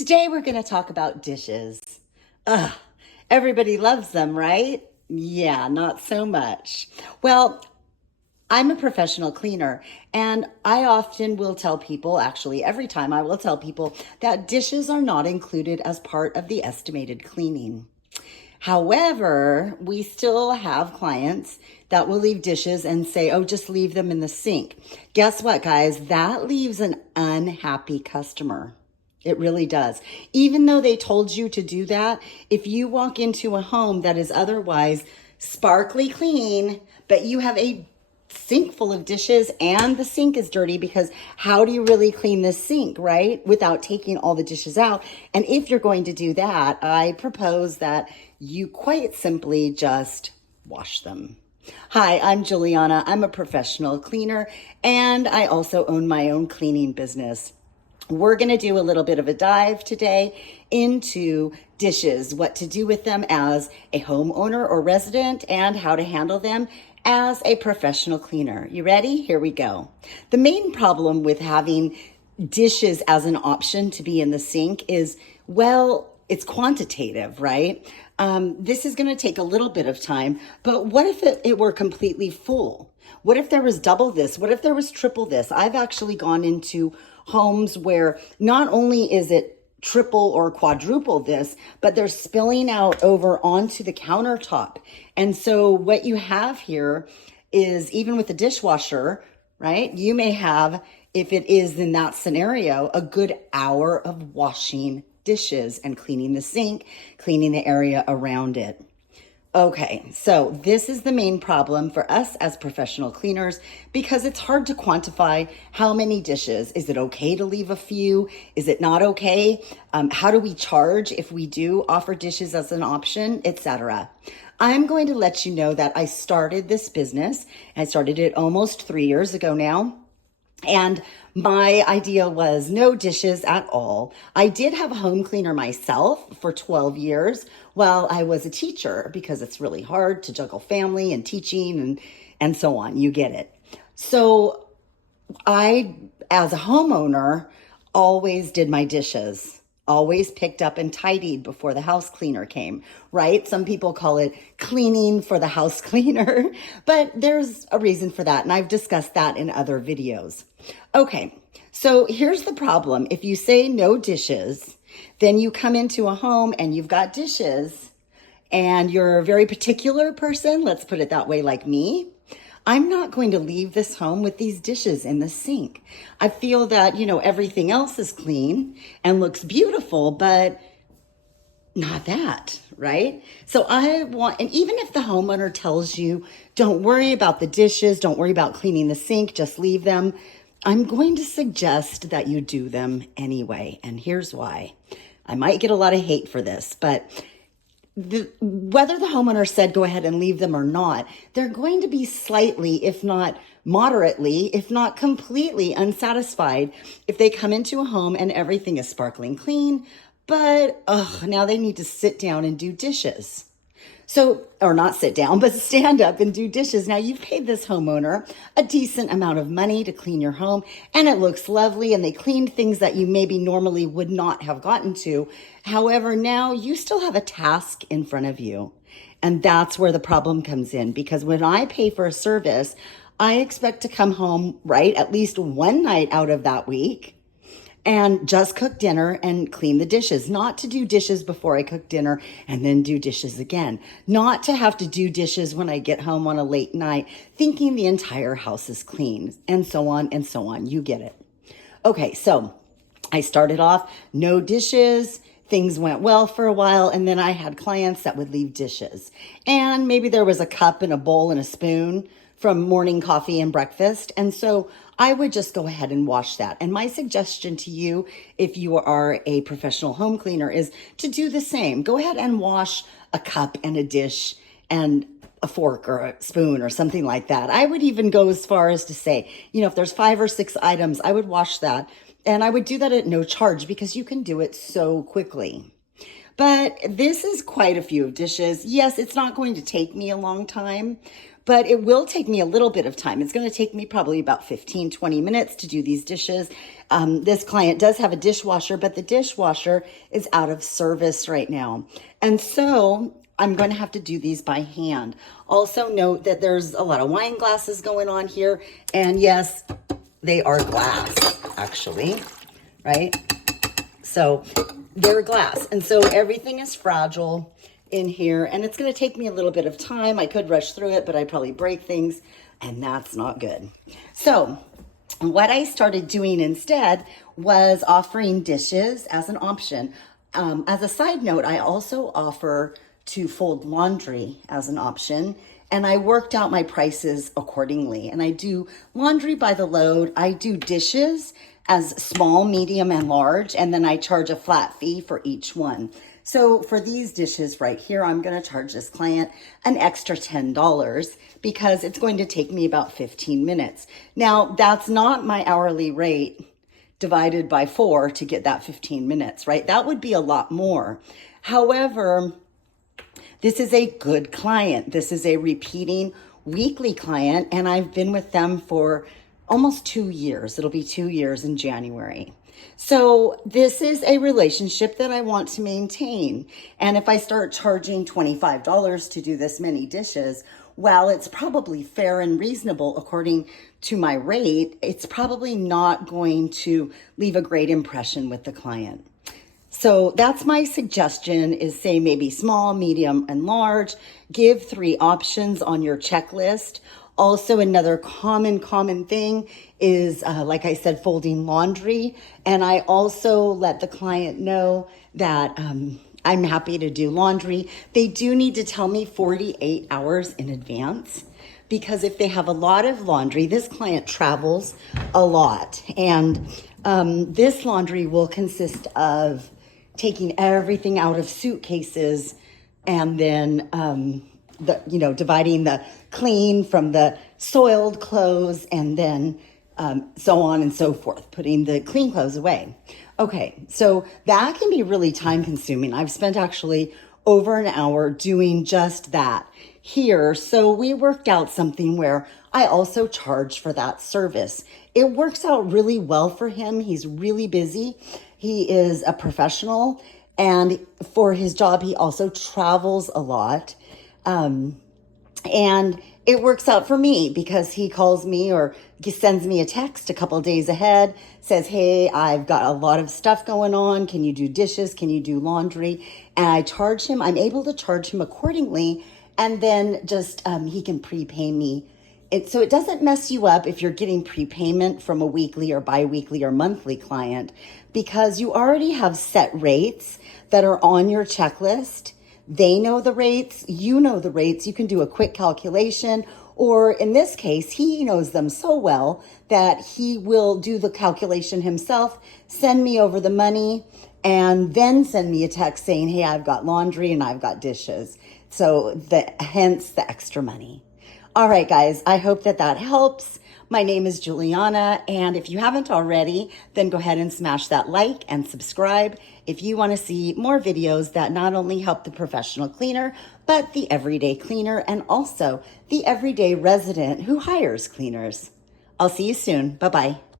Today we're going to talk about dishes. Ugh, everybody loves them, right? Yeah, not so much. Well, I'm a professional cleaner, and I often will tell people, actually, every time I will tell people that dishes are not included as part of the estimated cleaning. However, we still have clients that will leave dishes and say, oh, just leave them in the sink. Guess what, guys? That leaves an unhappy customer. It really does. Even though they told you to do that, if you walk into a home that is otherwise sparkly clean, but you have a sink full of dishes and the sink is dirty, because how do you really clean this sink, right? Without taking all the dishes out. And if you're going to do that, I propose that you quite simply just wash them. Hi, I'm Juliana. I'm a professional cleaner, and I also own my own cleaning business. We're going to do a little bit of a dive today into dishes, what to do with them as a homeowner or resident, and how to handle them as a professional cleaner. You ready? Here we go. The main problem with having dishes as an option to be in the sink is, well, it's quantitative, right? This is going to take a little bit of time, but what if it were completely full? What if there was double this? What if there was triple this? I've actually gone into homes where not only is it triple or quadruple this, but they're spilling out over onto the countertop. And so what you have here is, even with the dishwasher, right? You may have, if it is in that scenario, a good hour of washing dishes and cleaning the sink, cleaning the area around it. Okay, so this is the main problem for us as professional cleaners, because it's hard to quantify how many dishes. Is it okay to leave a few? Is it not okay? How do we charge if we do offer dishes as an option, etc.? I'm going to let you know that I started this business. I started it almost 3 years ago now. And my idea was no dishes at all. I did have a home cleaner myself for 12 years while I was a teacher, because it's really hard to juggle family and teaching and so on. You get it. So I, as a homeowner, always did my dishes, always picked up and tidied before the house cleaner came, right? Some people call it cleaning for the house cleaner, but there's a reason for that. And I've discussed that in other videos. Okay, so here's the problem. If you say no dishes, then you come into a home and you've got dishes and you're a very particular person, let's put it that way, like me. I'm not going to leave this home with these dishes in the sink. I feel that, everything else is clean and looks beautiful, but not that, right? So I want, and even if the homeowner tells you, don't worry about the dishes, don't worry about cleaning the sink, just leave them, I'm going to suggest that you do them anyway. And here's why. I might get a lot of hate for this, but whether the homeowner said go ahead and leave them or not, they're going to be slightly, if not moderately, if not completely unsatisfied if they come into a home and everything is sparkling clean, but now they need to sit down and do dishes. So, or not sit down, but stand up and do dishes. Now, you've paid this homeowner a decent amount of money to clean your home, and it looks lovely, and they cleaned things that you maybe normally would not have gotten to. However, now you still have a task in front of you. And that's where the problem comes in, because when I pay for a service, I expect to come home, right, at least one night out of that week and just cook dinner and clean the dishes. Not to do dishes before I cook dinner and then do dishes again. Not to have to do dishes when I get home on a late night thinking the entire house is clean, and so on and so on. You get it. Okay, so I started off no dishes. Things went well for a while, and then I had clients that would leave dishes. And maybe there was a cup and a bowl and a spoon from morning coffee and breakfast. And so I would just go ahead and wash that. And my suggestion to you, if you are a professional home cleaner, is to do the same. Go ahead and wash a cup and a dish and a fork or a spoon or something like that. I would even go as far as to say, if there's 5 or 6 items, I would wash that. And I would do that at no charge, because you can do it so quickly. But this is quite a few dishes. Yes, it's not going to take me a long time, but it will take me a little bit of time. It's going to take me probably about 15, 20 minutes to do these dishes. This client does have a dishwasher, but the dishwasher is out of service right now. And so I'm going to have to do these by hand. Also note that there's a lot of wine glasses going on here. And yes, they are glass, actually, right? So they're glass. And so everything is fragile in here, and it's going to take me a little bit of time. I could rush through it, but I'd probably break things, and that's not good. So what I started doing instead was offering dishes as an option. As a side note, I also offer to fold laundry as an option, and I worked out my prices accordingly. And I do laundry by the load. I do dishes as small, medium, and large, and then I charge a flat fee for each one. So for these dishes right here, I'm going to charge this client an extra $10 because it's going to take me about 15 minutes. Now, that's not my hourly rate divided by 4 to get that 15 minutes, right? That would be a lot more. However, this is a good client. This is a repeating weekly client, and I've been with them for almost 2 years. It'll be 2 years in January. So this is a relationship that I want to maintain. And if I start charging $25 to do this many dishes, while it's probably fair and reasonable according to my rate, it's probably not going to leave a great impression with the client. So that's my suggestion, is say maybe small, medium, and large. Give 3 options on your checklist. Also, another common thing is, like I said, folding laundry. And I also let the client know that I'm happy to do laundry. They do need to tell me 48 hours in advance, because if they have a lot of laundry, this client travels a lot. And this laundry will consist of taking everything out of suitcases and then dividing the clean from the soiled clothes, and then so on and so forth, putting the clean clothes away. Okay, so that can be really time consuming. I've spent actually over an hour doing just that here. So we worked out something where I also charge for that service. It works out really well for him. He's really busy. He is a professional, and for his job, he also travels a lot. And it works out for me because he calls me or sends me a text a couple of days ahead, says, hey, I've got a lot of stuff going on. Can you do dishes? Can you do laundry? And I charge him. I'm able to charge him accordingly. And then just he can prepay me. So it doesn't mess you up if you're getting prepayment from a weekly or biweekly or monthly client, because you already have set rates that are on your checklist. They know the rates, you know the rates. You can do a quick calculation, or in this case, he knows them so well that he will do the calculation himself, send me over the money, and then send me a text saying, hey, I've got laundry and I've got dishes. So hence the extra money. All right, guys, I hope that helps. My name is Juliana, and if you haven't already, then go ahead and smash that like and subscribe if you want to see more videos that not only help the professional cleaner, but the everyday cleaner and also the everyday resident who hires cleaners. I'll see you soon. Bye-bye.